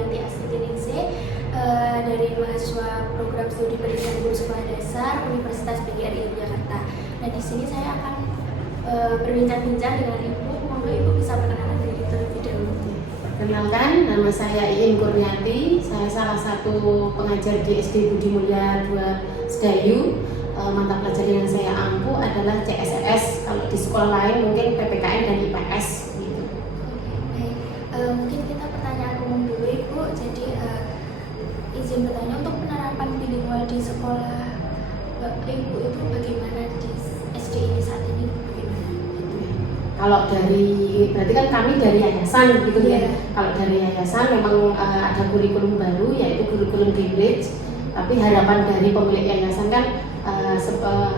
Nuryanti Astuti dari mahasiswa program studi pendidikan guru sekolah dasar Universitas BGRI Yogyakarta. Nah, di sini saya akan berbincang-bincang dengan Ibu. Monggo Ibu bisa perkenalan diri terlebih dahulu. Perkenalkan, nama saya Iin Kurniati. Saya salah satu pengajar di SD Budi Mulya 2 Sedayu. Mata pelajaran yang saya ampu adalah CSS. Kalau di sekolah lain mungkin PPKN dan IPS. Gitu. Baik, mungkin kita pertanyaan umum dulu Ibu. Jadi izin bertanya, untuk penerapan bilingual di sekolah Ibu itu bagaimana di SD ini saat ini? Kalau berarti kan kami dari yayasan gitu ya. Kalau dari yayasan memang ada kurikulum baru yaitu kurikulum Cambridge. Tapi harapan dari pemilik yayasan kan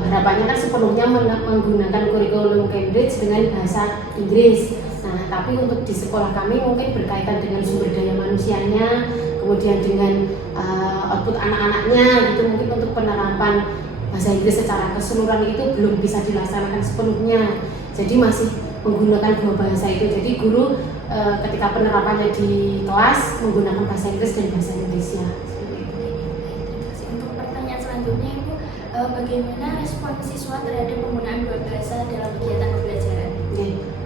harapannya kan sepenuhnya menggunakan kurikulum Cambridge dengan bahasa Inggris. Nah, tapi untuk di sekolah kami mungkin berkaitan dengan sumber daya manusianya, kemudian dengan output anak-anaknya gitu, mungkin untuk penerapan bahasa Inggris secara keseluruhan itu belum bisa dilaksanakan sepenuhnya. Jadi masih menggunakan dua bahasa itu. Jadi guru ketika penerapannya di kelas menggunakan bahasa Inggris dan bahasa Indonesia. Terima kasih. Untuk pertanyaan selanjutnya Ibu, bagaimana respon siswa terhadap penggunaan dua bahasa dalam kegiatan pembelajaran?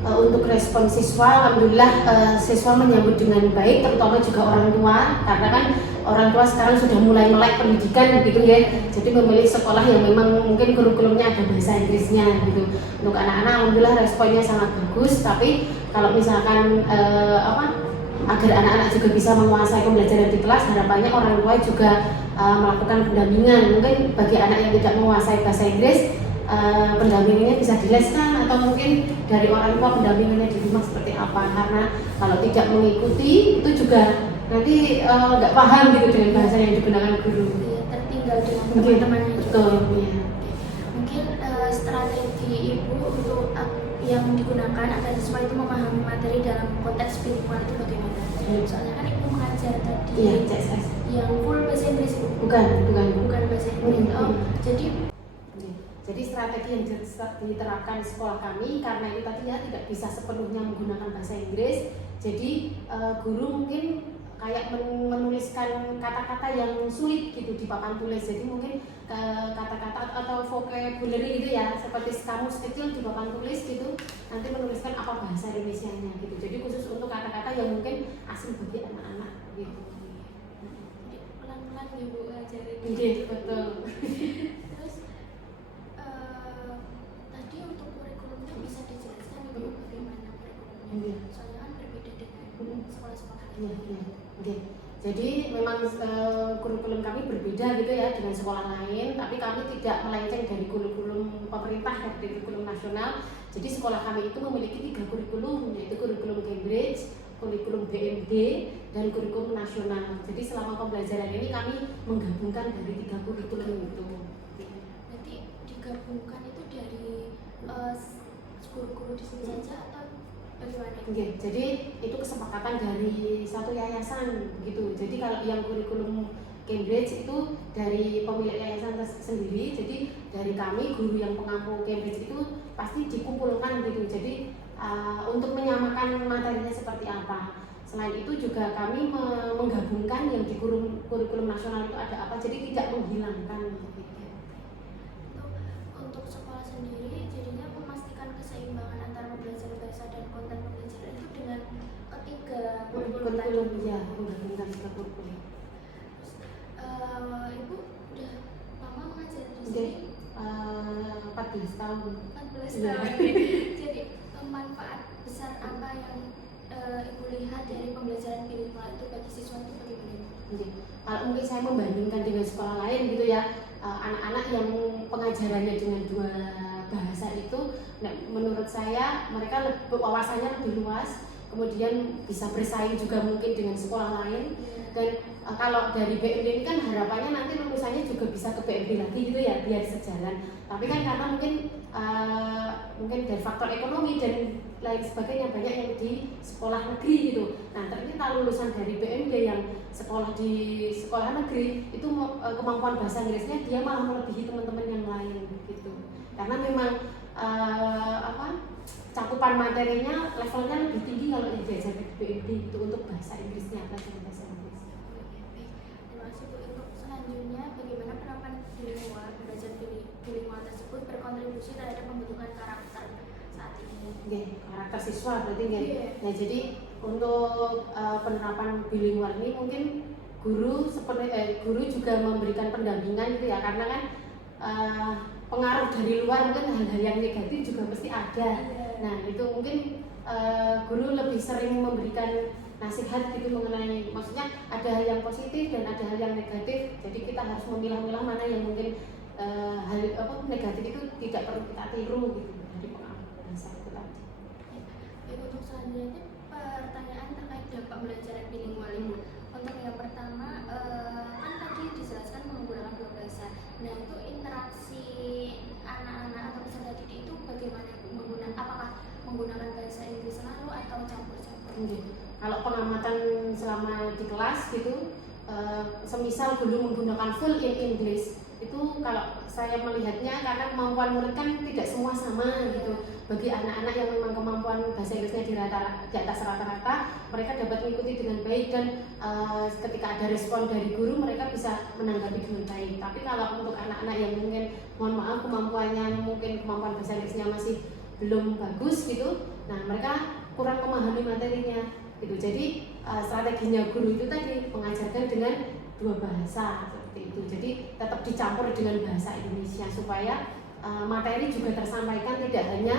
Untuk respon siswa, alhamdulillah siswa menyambut dengan baik, terutama juga orang tua, karena kan orang tua sekarang sudah mulai melek pendidikan gitu ya. Jadi memilih sekolah yang memang mungkin kurikulumnya ada bahasa Inggrisnya gitu. Untuk anak-anak alhamdulillah responnya sangat bagus. Tapi kalau misalkan agar anak-anak juga bisa menguasai pembelajaran di kelas, harapannya orang tua juga melakukan pendampingan. Mungkin bagi anak yang tidak menguasai bahasa Inggris, pendampingannya bisa dileskan, atau mungkin dari orang tua pendampingannya di rumah seperti apa. Karena kalau tidak mengikuti itu juga nanti nggak paham gitu dengan bahasa yang digunakan guru. Tertinggal dengan teman-temannya juga. Ya. Mungkin strategi Ibu untuk yang digunakan agar siswa itu memahami materi dalam konteks bilingual itu bagaimana? Soalnya kan Ibu mengajar tadi yang full bahasa Inggris Ibu. Bukan bahasa Inggris. Jadi strategi yang diterapkan di sekolah kami, karena itu tadi ya tidak bisa sepenuhnya menggunakan bahasa Inggris. Jadi guru mungkin kayak menuliskan kata-kata yang sulit gitu di papan tulis. Jadi mungkin kata-kata atau vocabulary gitu ya, seperti kamus kecil di papan tulis gitu, nanti menuliskan apa bahasa Indonesianya gitu. Jadi khusus untuk kata-kata yang mungkin asing bagi anak-anak gitu. Jadi pelan-pelan Ibu ajarin. Iya, betul. Terus tadi untuk kurikulumnya bisa dijelaskan Ibu bagaimana kurikulumnya? Soalnya kan berbeda dengan sekolah-sekolah lain. Jadi memang kurikulum kami berbeda gitu ya dengan sekolah lain, tapi kami tidak melenceng dari kurikulum pemerintah, dari kurikulum nasional. Jadi sekolah kami itu memiliki 3 kurikulum, yaitu kurikulum Cambridge, kurikulum BMD, dan kurikulum nasional. Jadi selama pembelajaran ini kami menggabungkan dari 3 kurikulum itu. Berarti digabungkan itu dari guru-guru di sini saja atau bagaimana? Jadi itu kesepakatan dari satu yayasan gitu. Jadi kalau yang kurikulum Cambridge itu dari pemilik yayasan sendiri. Jadi dari kami guru yang pengampu Cambridge itu pasti dikumpulkan gitu. Jadi untuk menyamakan materinya seperti apa. Selain itu juga kami menggabungkan yang di kurikulum nasional itu ada apa. Jadi tidak menghilangkan gitu. Untuk sekolah sendiri jadinya memastikan keseimbangan antara pembelajaran bahasa dan konten pembelajaran itu dengan ketiga kurikulum ya, menggabungkan 3 kurikulum. Ibu udah lama mengajar di sini? 14 tahun. 14 tahun. Jadi manfaat besar apa yang Ibu lihat dari pembelajaran bilingual itu bagi siswa itu bagaimana? Kalau mungkin saya membandingkan dengan sekolah lain gitu ya, anak-anak yang pengajarannya dengan 2 bahasa itu, menurut saya mereka wawasannya lebih luas, kemudian bisa bersaing juga mungkin dengan sekolah lain. Dan kalau dari BMD ini kan harapannya nanti lulusannya juga bisa ke BMD lagi gitu ya, biar sejalan. Tapi kan karena mungkin dari faktor ekonomi dan lain sebagainya, banyak yang di sekolah negeri gitu. Nah ternyata lulusan dari BMD yang sekolah di sekolah negeri itu kemampuan bahasa Inggrisnya dia malah melebihi teman-teman yang lain gitu. Karena memang cakupan materinya levelnya lebih tinggi kalau diajar di BMD gitu untuk bahasa Inggrisnya, pelajaran bahasa Inggris. berkontribusi terhadap pembentukan karakter saat ini. Oke, karakter siswa berarti nggih. Iya. Nah, jadi untuk penerapan bilingual ini mungkin guru guru juga memberikan pendampingan gitu ya, karena kan pengaruh dari luar mungkin hal-hal yang negatif juga pasti ada. Iya. Nah, itu mungkin guru lebih sering memberikan nasihat gitu mengenai, maksudnya ada hal yang positif dan ada hal yang negatif. Jadi kita harus memilah-milah mana yang mungkin hal negatif itu tidak perlu kita tiru gitu dari pengaruh bahasa itu tadi. Baik, untuk selanjutnya pertanyaan terkait dampak belajar bilingual ini. Untuk yang pertama, kan tadi dijelaskan menggunakan dua bahasa. Nah, itu interaksi anak-anak atau peserta didik itu bagaimana Bu? Apakah menggunakan bahasa Inggris selalu atau campur-campur? Kalau pengamatan selama di kelas gitu, semisal guru menggunakan full in English, itu kalau saya melihatnya karena kemampuan murid kan tidak semua sama gitu. Bagi anak-anak yang memang kemampuan bahasa Inggrisnya di atas rata-rata, mereka dapat mengikuti dengan baik dan ketika ada respon dari guru mereka bisa menanggapi dengan baik. Tapi kalau untuk anak-anak yang mungkin mohon maaf kemampuannya mungkin kemampuan bahasa Inggrisnya masih belum bagus gitu, nah mereka kurang memahami materinya gitu. Jadi strateginya guru itu tadi mengajarkan dengan dua bahasa seperti itu. Jadi tetap dicampur dengan bahasa Indonesia supaya materi juga tersampaikan, tidak hanya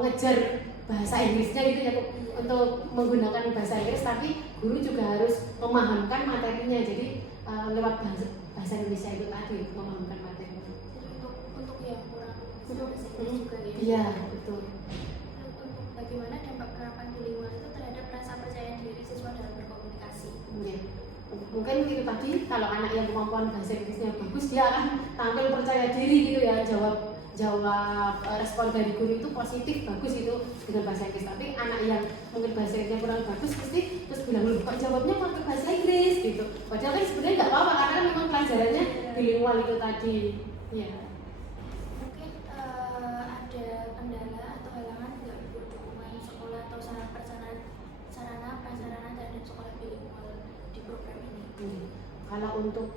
ngejar bahasa Inggrisnya gitu ya untuk menggunakan bahasa Inggris, tapi guru juga harus memahamkan materinya. Jadi lewat bahasa Indonesia itu tadi memahamkan materinya. Jadi untuk yang kurang bisa bahasa Inggris juga ya? Iya, betul. Untuk bagaimana dampak penerapan bilingual itu terhadap rasa percaya diri siswa dalam berkomunikasi? Iya. Mungkin itu tadi, kalau anak yang kemampuan bahasa Inggrisnya bagus, dia akan tampil percaya diri gitu ya, jawab respon dari guru itu positif, bagus itu dengan bahasa Inggris. Tapi anak yang mungkin bahasa Inggrisnya kurang bagus pasti terus bilang, loh kok jawabnya pakai bahasa Inggris gitu. Padahal kan sebenarnya nggak apa-apa karena kan memang pelajarannya bilingual itu tadi. Ya. Mungkin ada kendala atau halangan nggak Bu dukungan sekolah atau sarana prasarana terhadap sekolah bilingual di program ini? Kalau untuk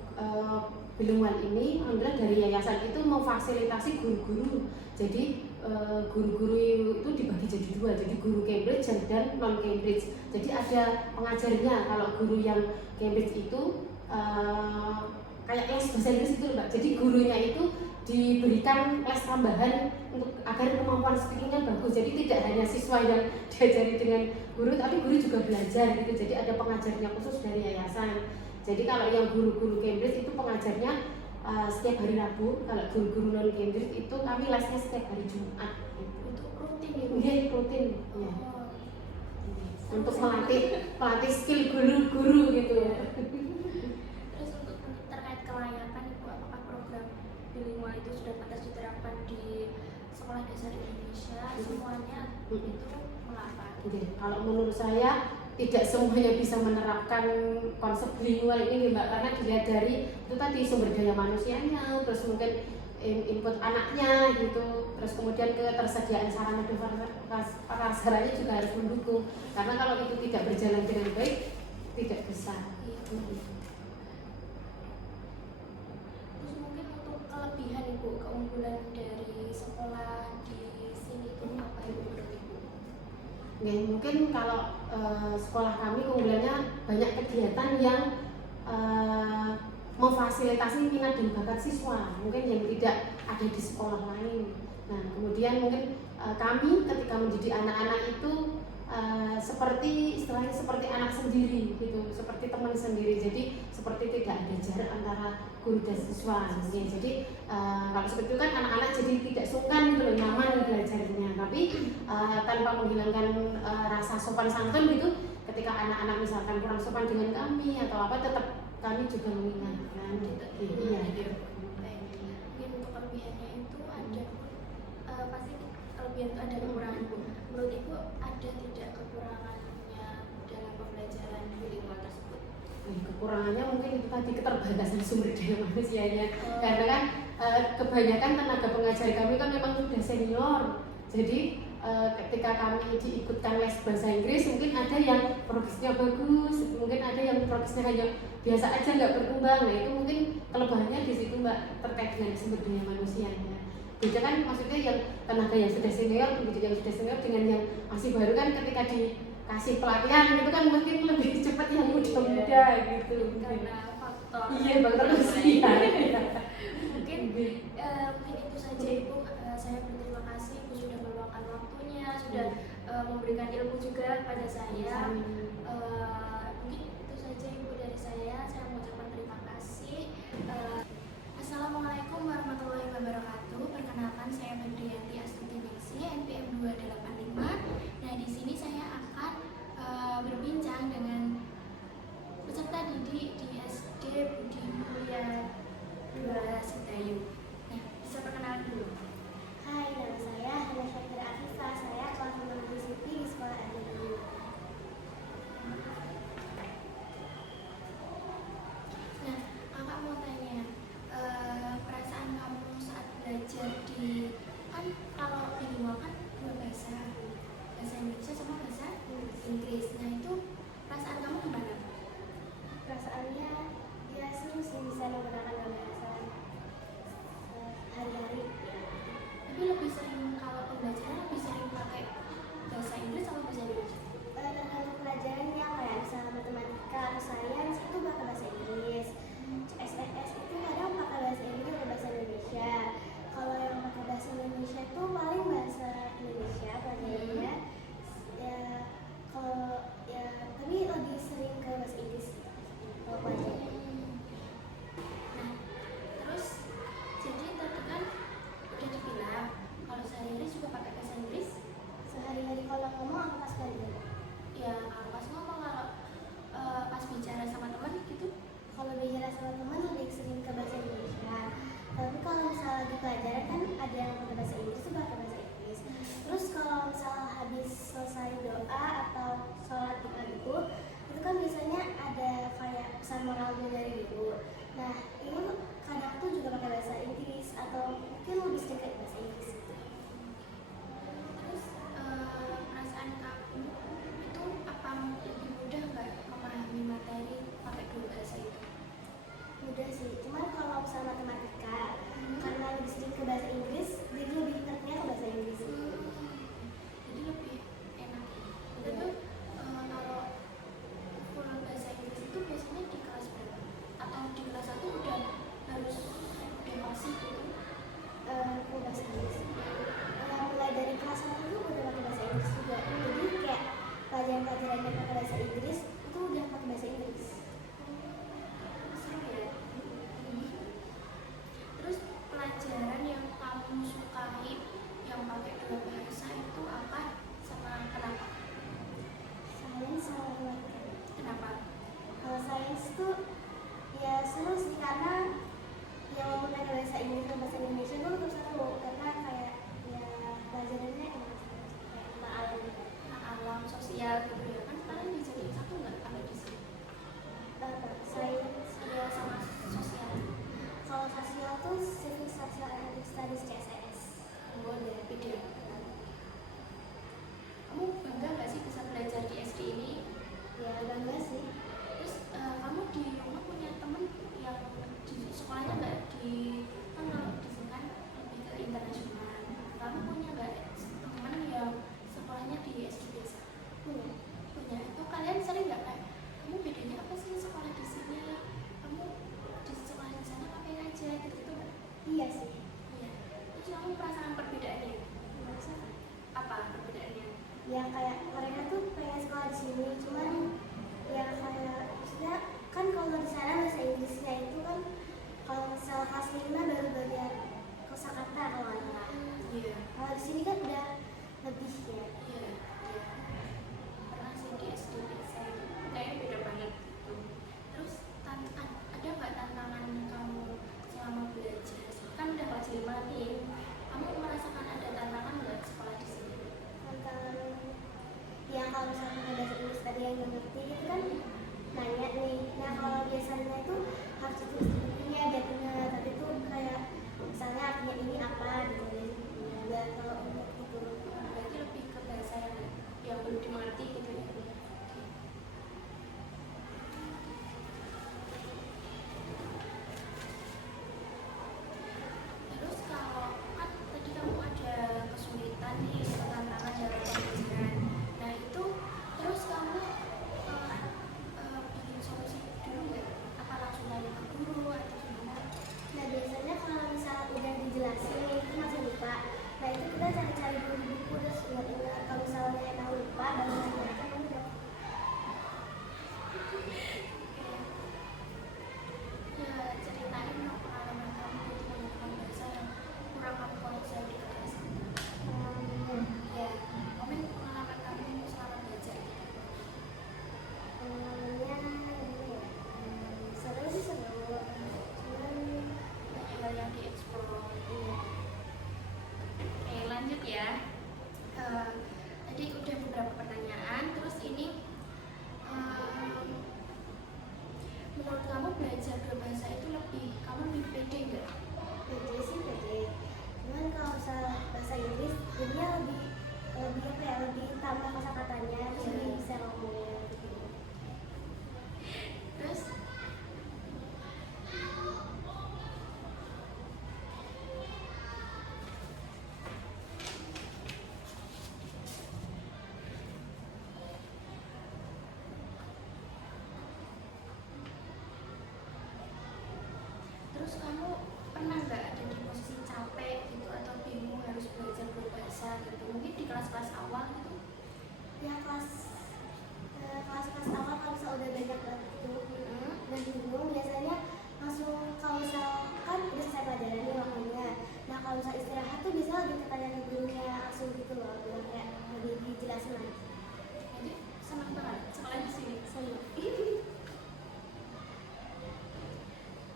bilingual ini, alhamdulillah dari yayasan itu memfasilitasi guru-guru. Jadi guru-guru itu dibagi jadi dua, jadi guru Cambridge dan non Cambridge. Jadi ada pengajarnya. Kalau guru yang Cambridge itu kayak les bahasa Inggris itu Mbak. Jadi gurunya itu diberikan les tambahan untuk agar kemampuan speakingnya bagus. Jadi tidak hanya siswa yang diajari dengan guru, tapi guru juga belajar gitu. Jadi ada pengajarnya khusus dari yayasan. Jadi kalau yang guru-guru Cambridge itu pengajarnya setiap hari Rabu. Kalau guru-guru non Cambridge itu kami lesnya setiap hari Jumat. Untuk rutin ya? Iya, rutin. Ya. Oh. Untuk melatih skill guru-guru gitu. Terus untuk terkait kelayakan Ibu, apakah program bilingual itu sudah pantas diterapkan di sekolah dasar Indonesia? Semuanya itu mengapa? Kalau menurut saya tidak semuanya bisa menerapkan konsep bilingual ini Mbak, karena dilihat dari itu tadi sumber daya manusianya, terus mungkin input anaknya gitu, terus kemudian ketersediaan sarana dan prasaranya juga harus mendukung, karena kalau itu tidak berjalan dengan baik tidak bisa. Terus mungkin untuk kelebihan Ibu, keunggulan dari sekolah di sini itu apa Ibu menurut Ibu? Mungkin kalau sekolah kami keunggulannya banyak kegiatan yang memfasilitasi minat dan bakat siswa, mungkin yang tidak ada di sekolah lain. Nah, kemudian mungkin kami ketika mendidik anak-anak itu istilahnya seperti anak sendiri gitu, seperti teman sendiri. Jadi seperti tidak ada jarak antara guru dan siswa. Jadi kalau seperti itu kan anak-anak jadi tidak sungkan gitu, nyaman belajarnya. Tapi tanpa menghilangkan rasa sopan santun gitu. Ketika anak-anak misalkan kurang sopan dengan kami atau apa, tetap kami juga mengingatkan. Iya. Mungkin untuk kelebihannya itu ada pasti kelebihan itu ada kekurangan Bu. Menurut Ibu ada tidak kekurangannya dalam pembelajaran bilingual tersebut? Kekurangannya mungkin itu tadi keterbatasan sumber daya manusianya. Karena kan kebanyakan tenaga pengajar kami kan memang sudah senior. Jadi ketika kami diikutkan les bahasa Inggris, mungkin ada yang progresnya bagus, mungkin ada yang progresnya hanya biasa aja nggak berkembang. Nah itu mungkin kelebihannya di situ Mbak, terkait dengan sumber daya manusianya. Beda kan maksudnya yang tenaga yang sudah senior, pendidik yang sudah senior dengan yang masih baru kan ketika dikasih pelatihan itu kan mungkin lebih cepat yang muda-muda gitu. Karena faktor Faktor usia. Mungkin itu saja Ibu. Saya berterima kasih Ibu sudah meluangkan waktunya, sudah memberikan ilmu juga pada saya. Mungkin itu saja Ibu dari saya. Saya mengucapkan terima kasih. Assalamualaikum warahmatullahi wabarakatuh. Perkenalkan, saya Febrianti Astuti Ningsi, NPM 285. Nah, di sini saya akan berbincang dengan peserta didik di SD Budi Mulia 2 Sitayu. Nah, bisa perkenalan dulu. Hai, nama saya Hana Syakira Afifah. Saya kelas 6 Siti di sekolah Adi. menurut kamu belajar dua bahasa itu kamu lebih pede nggak? Pede sih pede. Cuman kalau misalnya bahasa Inggris, jadinya lebih apa ya, lebih tambah kosakatanya, jadi bisa ngomongnya gitu. Terus Terus kamu pernah nggak ada di posisi capek gitu atau bingung harus belajar berbahasa gitu? Mungkin di kelas-kelas awal gitu? Ya kelas-kelas awal kalau misalnya udah banyak banget itu dan bingung, biasanya langsung kalau misalkan udah selesai pelajaran nih waktunya. Nah kalau misalnya istirahat tuh bisa lebih ketanya ke gurunya langsung gitu loh, biar kayak lebih dijelasin lagi. Jadi senang banget sekolah di sini. Sama.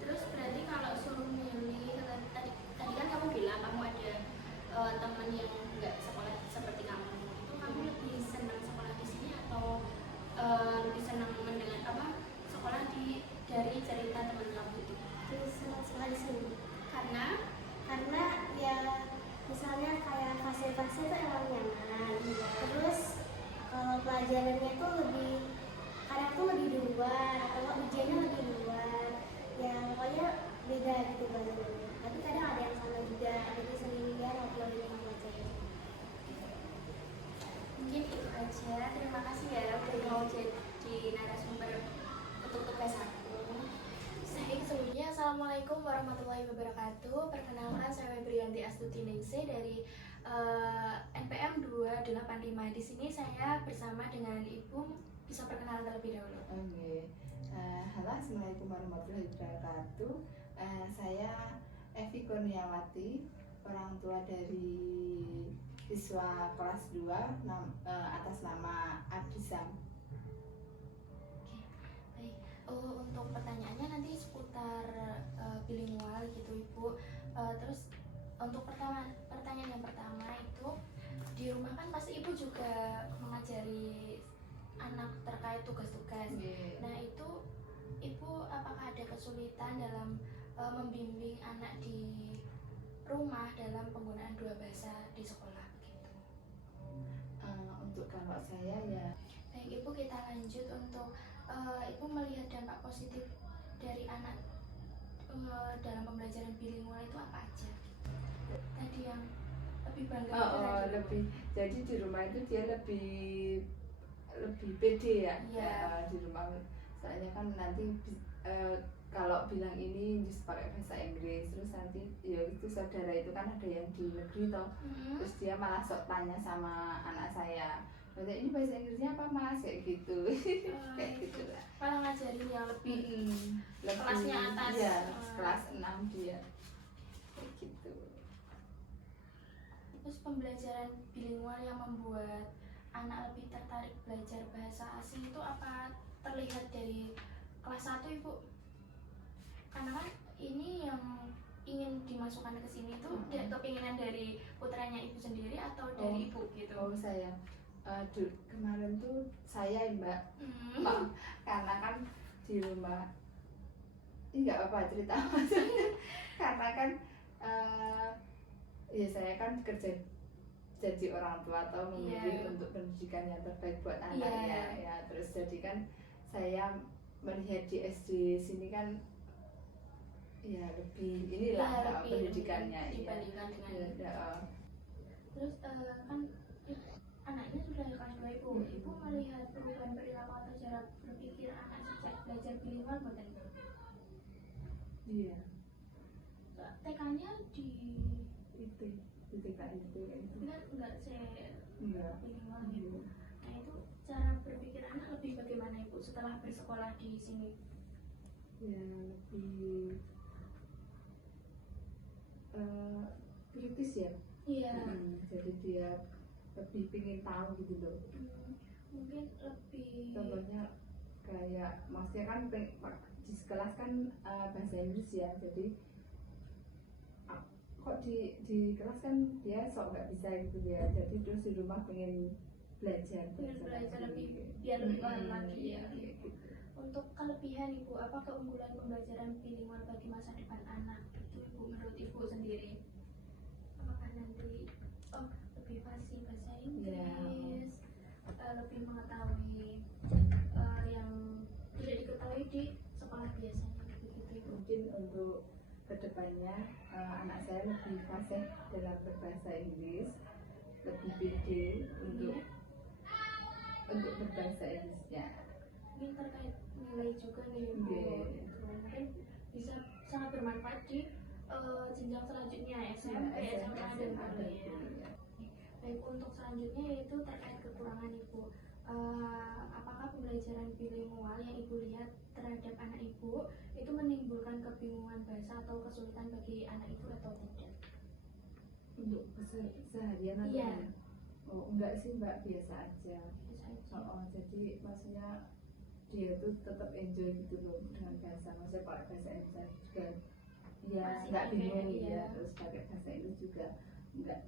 Terus berarti kalau suruh milih, tadi kan kamu bilang kamu ada teman yang nggak sekolah seperti kamu, itu kamu lebih senang sekolah di sini atau lebih senang mendengar sekolah dari cerita teman kamu itu? Terus senang sekali di sini. Karena ya misalnya kayak fase-fase itu emang nyaman. Terus kalau pelajarannya tuh kadang tuh lebih di luar atau ujiannya lebih di luar. Ya pokoknya beda gitu pelajarannya. Tapi kadang ada yang sama juga, jadi sendirian ngobrol dengan pelajaran. mungkin itu aja. Terima kasih ya udah mau jadi narasumber untuk tugas aku. Sebelumnya, Assalamualaikum warahmatullahi wabarakatuh. Perkenalkan, saya Febrianti Astuti Ningsih dari NPM 285. Di sini saya bersama dengan Ibu. Bisa perkenalan terlebih dahulu. Oke. Halo, Assalamualaikum warahmatullahi wabarakatuh. Saya Evi Kurniawati, orang tua dari siswa kelas 2 atas nama Abdisam. Oke, baik. Untuk pertanyaannya nanti seputar bilingual gitu Ibu. Terus untuk pertanyaan yang pertama itu, di rumah kan pasti Ibu juga mengajari anak terkait tugas-tugas. Yeah. Nah itu Ibu apakah ada kesulitan dalam membimbing anak di rumah dalam penggunaan dua bahasa di sekolah begitu? Untuk kalau saya ya, Baik Ibu, kita lanjut untuk Ibu melihat dampak positif dari anak dalam pembelajaran bilingual itu apa aja? Tadi yang lebih bangga itu tadi. lebih. Jadi di rumah itu dia lebih pede ya. Iya. Di rumah soalnya kan nanti kalau bilang ini just pakai bahasa Inggris, terus nanti ya itu saudara itu kan ada yang di negeri toh, terus dia malah sok tanya sama anak saya, ini bahasa Inggrisnya apa mas, kayak gitu. Kayak gitu lah. Malah ngajarin yang lebih Lebih, kelasnya atas. ya, kelas 6 dia kayak gitu. Terus pembelajaran bilingual yang membuat anak lebih tertarik belajar bahasa asing itu apa terlihat dari kelas 1 Ibu? Karena kan ini yang ingin dimasukkan ke sini itu kepinginan dari putranya Ibu sendiri atau dari Ibu gitu? Oh saya kemarin tuh saya Mbak, karena kan di rumah ini nggak apa-apa cerita maksudnya, karena kan ya saya kan kerja jadi orang tua atau memilih untuk pendidikan yang terbaik buat anaknya ya, terus jadi kan saya melihat di SD sini kan ya lebih inilah pendidikannya dibandingkan dengan terus kan anaknya sudah kelas 2 Ibu. Ibu melihat perubahan perilaku atau cara berpikir anak sejak belajar bilingual buatan Ibu? Iya. TK-nya di itu di TK itu enggak saya enggak bilingual gitu. Nah itu cara berpikir anak lebih bagaimana Ibu setelah bersekolah di sini? Ya lebih kritis ya. Iya. Jadi dia lebih pingin tahu gitu loh. Mungkin lebih. Contohnya kayak maksudnya kan di kelas kan bahasa Inggris ya, jadi kok di kelas kan dia sok nggak bisa gitu ya, jadi terus di rumah pengen belajar lebih biar lebih paham lagi ya. Gitu. Untuk kelebihan Ibu, apa keunggulan pembelajaran bilingual bagi masa depan anak? Itu Ibu, menurut Ibu sendiri. Apakah nanti lebih fasih bahasa Inggris, lebih mengetahui yang tidak diketahui di sekolah biasanya begitu Ibu? Mungkin untuk kedepannya anak saya lebih fasih dalam berbahasa Inggris, lebih pede untuk berbahasa Inggrisnya. Mungkin terkait nilai juga nih Ibu. Gitu. Mungkin bisa sangat bermanfaat di jenjang selanjutnya SMP, SMA dan kuliah. Baik, untuk selanjutnya yaitu terkait kekurangan Ibu. Apakah pembelajaran bilingual yang Ibu lihat terhadap anak Ibu itu menimbulkan kebingungan bahasa atau kesulitan bagi anak Ibu atau tidak? Untuk seharian atau Iya. Oh enggak sih Mbak, biasa aja. Biasa aja. Jadi maksudnya dia tuh tetap enjoy gitu loh dengan bahasa, maksudnya pakai bahasa Indonesia juga ya Masih nggak bingung iya. ya, terus pakai bahasa Inggris juga enggak.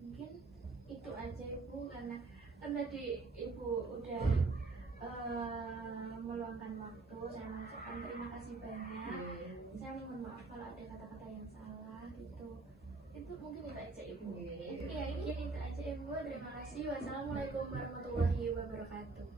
Mungkin itu aja Ibu, karena kan tadi Ibu udah meluangkan waktu. Saya mengucapkan terima kasih banyak. Saya mohon maaf kalau ada kata-kata yang salah gitu. Itu mungkin itu aja Ibu. Ya mungkin itu aja Ibu. Terima kasih. Wassalamualaikum warahmatullahi wabarakatuh.